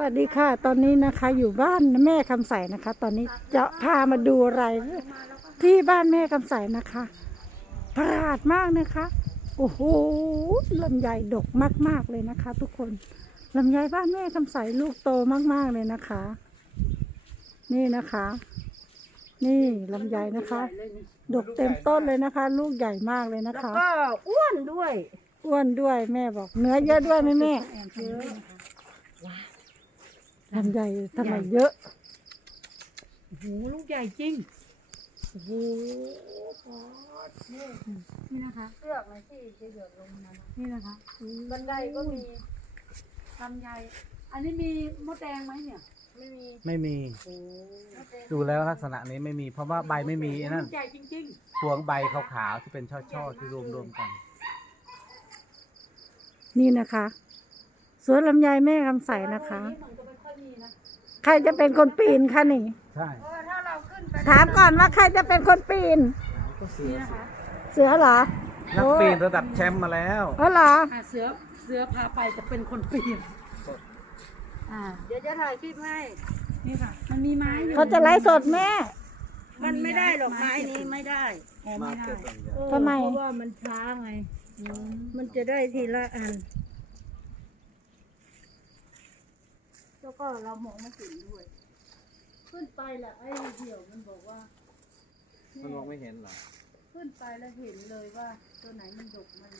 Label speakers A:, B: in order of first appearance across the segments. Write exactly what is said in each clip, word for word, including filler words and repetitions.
A: วัสดีค่ะตอนนี้นะคะอยู่บ้านแม่คำใสนะคะ ตอนนี้จะพามาดูอะไรที่บ้านแม่คำใสนะคะประหลาดมากนะคะโอ้โหลำไยดกมากๆเลยนะคะ ทุกคนลำไยบ้านแม่คำใสลูกโตมากๆเลยนะคะ นี่นะคะ นี่ลำไยนะคะ ดกเต็มต้นเลยนะคะ ลูกใหญ่มากเลยนะคะ
B: แล้วก็อ้วนด้วย
A: อ้วนด้วยแม่บอกเนื้อเยอะด้วยไหมแม่เยอะลำไยทำไมเยอะ
B: โอ้โหลูกใหญ่จริง
A: โอ้โห
B: นี่นี่นะคะเลือกเลยที่จะหยดลงมา
A: นี่นะคะ
B: บันไดก็มีลำไยอันนี้มีมดแดงไหมเนี่ยไม่มี
C: ไม่มีดูแล้วลักษณะนี้ไม่มีเพราะว่าใบไม่มีนั่น
B: ใหญ่จริง
C: พวงใบขาวๆที่เป็นช่อๆที่รวมๆกัน
A: นี่นะคะสวนลำไยแม่คำใสนะคะใครจะเป็นคนปีนคะนี่
C: ใช่
A: ถามก่อนว่าใครจะเป็นคนปีน
C: เสือ
A: เสือเหรอ
C: นักปีนระดับแชมป์มาแล้ว
A: เออเหรอ
B: เสือเสือพาไปจะเป็นคนปีนอ่าเดี๋ยวจะถ่ายคลิปให้นี่ค่ะมันมีไม้อยู่
A: เขาจะไลฟ์สดแม่
B: มันไม่ได้หรอกไม้นี้ไม่ได้
C: ไม่ได้
A: ทำไม
B: เพราะว่ามันช้าไงมันจะได้ทีละอันแล้วก็เรามองไม่เห็นด้วยขึ้นไปแหละไอ้เหี่ยวมันบอกว่า
C: มันมองไม่เห็นหรอ
B: ขึ้นไปแล้วเห็นเลยว่าตัวไหนมันดกมัน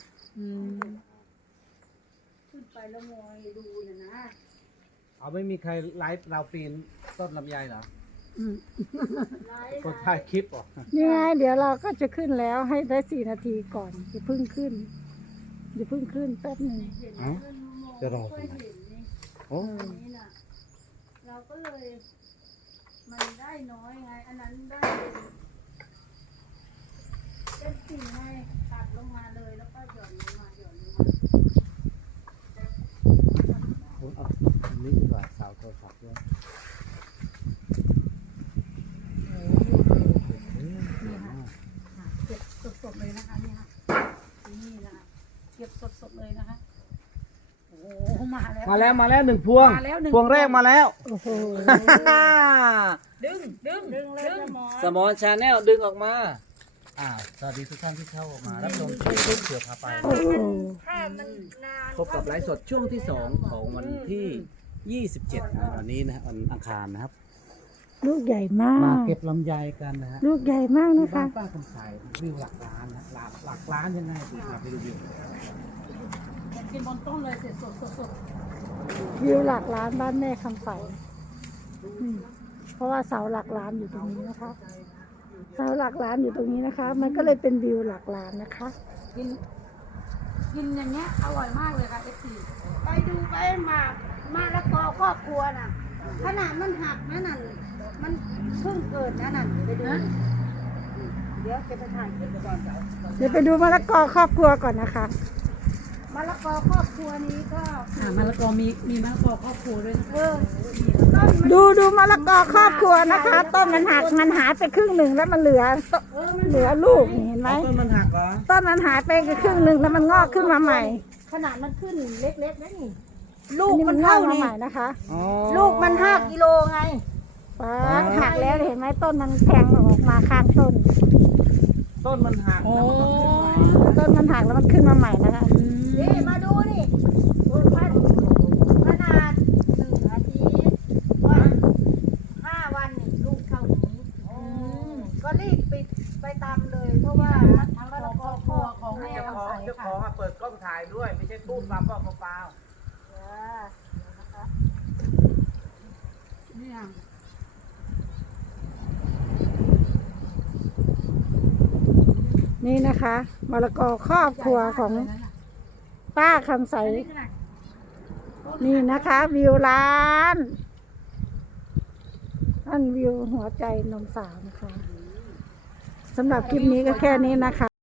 B: ขึ้นไปแล้วมองดูนะนะ
C: เอาไม่มีใครไลฟ์เราปีนต้นลำไยเหรอ
A: อืม
C: กดถ่ายคลิปหรอ
A: นี่ไงเดี๋ยวเราก็จะขึ้นแล้วให้ได้สี่นาทีก่อนอย่าเพิ่งขึ้นอย่าเพิ่งขึ้นแป๊บหนึ่ง
C: จะรอทำไมโอ้
B: เราก็เลยมันได้น้อยไงอันนั้นได้เป็นสิ่งไงตัดลงมาเลยแล้วก็หย่อนลงมาหย่อนลงมา
C: เอาอันนี้ดีกว่าสาวโทรศัพท์ด้วย
B: เก็บสดๆเลยนะคะนี่ค่ะนี่นะคะเก็บสดๆเลยนะคะโอ้มาแล้ว
C: มาแล้วมาแล้วหนึ่งพวงพวงแรกมาแล้ว
A: โอ้โห
B: ดึงดึงดึงเลย
C: สมอนชาแนลดึงออกมาอ่าสวัสดีทุกท่านที่เข้ามารับชมช่วยเสือพาไปพบกับไลฟ์สดช่วงที่สองของวันที่ยี่สิบเจ็ดวันนี้นะวันอังคารนะครับ
A: ลูกใหญ่มาก
C: มาเก็บลำไยกันนะฮะ
A: ลูกใหญ่มากนะคะ
C: บ้านป้าคำใสวิวหลักล้านนะหลักหลักล้านยังไงดูมาไปดูวิว
B: กินบนต้นเลยเสร็จสดสดสด
A: วิวหลักล้านบ้านแม่คำใสเพราะว่าเสาหลักล้านอยู่ตรงนี้นะคะเสาหลักล้านอยู่ตรงนี้นะคะมันก็เลยเป็นวิวหลักล้านนะคะ
B: กินกินอย่างเงี้ยอร่อยมากเลยค่ะเอฟซีไปดูไปมามาละกอครอบครัวน่ะขนาดมันหักนะนั่นมันเพิ่งเกิดนะนั่นไปดูเดี๋ยวจะไปถ่ายคลิปก่อน
A: เดี๋ยวไปดูมะละกอครอบครัวก่อนนะคะ
B: มะละกอครอบครัวนี้ก็อ่ามะละกอมีมีมะละกอครอบครัวด้วยเออ
A: ดูดูมะละกอครอบครัวนะคะต้นมันหักมันหายไปครึ่งหนึ่งแล้วมันเหลือเหลือลูกเห็นไหม
C: ต้นมันหักเหรอ
A: ต้นมันหายไปครึ่งหนึ่งแล้วมันงอกขึ้นมาใหม่
B: ขนาดมันขึ้นเล็กๆนะนี่
A: ลูกมันเท่านี้นะคะ
B: ลูกมันห้ากิโลไง
A: ป้าหักแล้วเห็นไหมต้นมันแทงออกมาข้างต้น
C: ต้นมันหักแล้ว
A: ต้นมันหักแล้วมันขึ้นมาใหม่นะคะ
B: นี่มาดูนี่ขนาดหนึ่งอาทิตย์วันห้าวันนี่ลูกเท่านี้ก็รีบปิดไปตามเลยเพราะว่าทั้งมะละกอครัวของแม่คำใส
C: เจ้าของเปิดกล้องถ่ายด้วยไม่ใช่พูดมาเปล่าเปล่า
A: นี่นะคะมะละกอครอบครัวของป้าคำใสนี่นะคะวิวร้านอันวิวหัวใจนมสาวนะคะสำหรับคลิปนี้ก็แค่นี้นะคะ